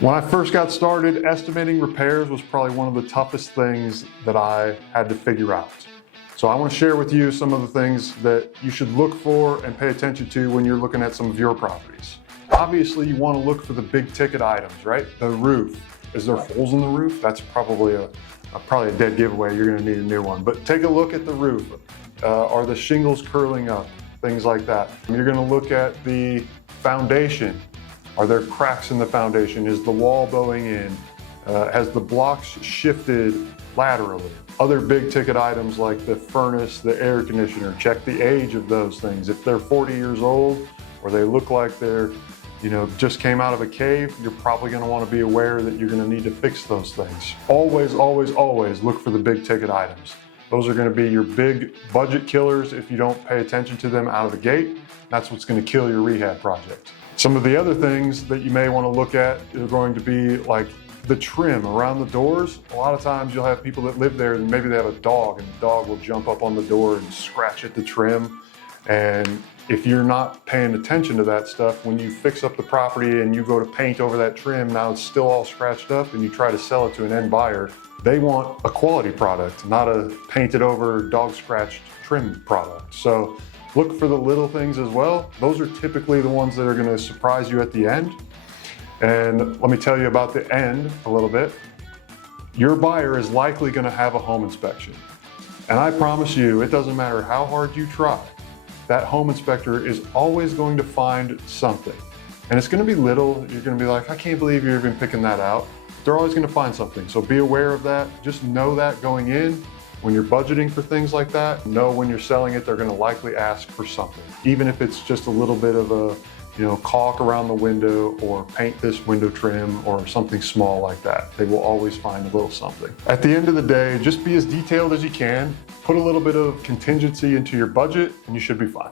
When I first got started, estimating repairs was probably one of the toughest things that I had to figure out. So I want to share with you some of the things that you should look for and pay attention to when you're looking at some of your properties. Obviously, you want to look for the big ticket items, right? The roof. Is there holes in the roof? That's probably a dead giveaway. You're going to need a new one. But take a look at the roof. Are the shingles curling up? Things like that. You're going to look at the foundation. Are there cracks in the foundation? Is the wall bowing in? Has the blocks shifted laterally? Other big ticket items like the furnace, the air conditioner, check the age of those things. If they're 40 years old or they look like they're, just came out of a cave, you're probably going to want to be aware that you're going to need to fix those things. Always, always, always look for the big ticket items. Those are going to be your big budget killers if you don't pay attention to them out of the gate. That's what's going to kill your rehab project. Some of the other things that you may want to look at are going to be like the trim around the doors. A lot of times you'll have people that live there and maybe they have a dog and the dog will jump up on the door and scratch at the trim. And if you're not paying attention to that stuff, when you fix up the property and you go to paint over that trim, now it's still all scratched up and you try to sell it to an end buyer, they want a quality product, not a painted over dog scratched trim product. So look for the little things as well. Those are typically the ones that are going to surprise you at the end. And let me tell you about the end a little bit. Your buyer is likely going to have a home inspection. And I promise you, it doesn't matter how hard you try, that home inspector is always going to find something. And it's going to be little. You're going to be like, I can't believe you're even picking that out. They're always going to find something. So be aware of that. Just know that going in. When you're budgeting for things like that, know when you're selling it, they're going to likely ask for something. Even if it's just a little bit of a, caulk around the window or paint this window trim or something small like that. They will always find a little something. At the end of the day, just be as detailed as you can. Put a little bit of contingency into your budget and you should be fine.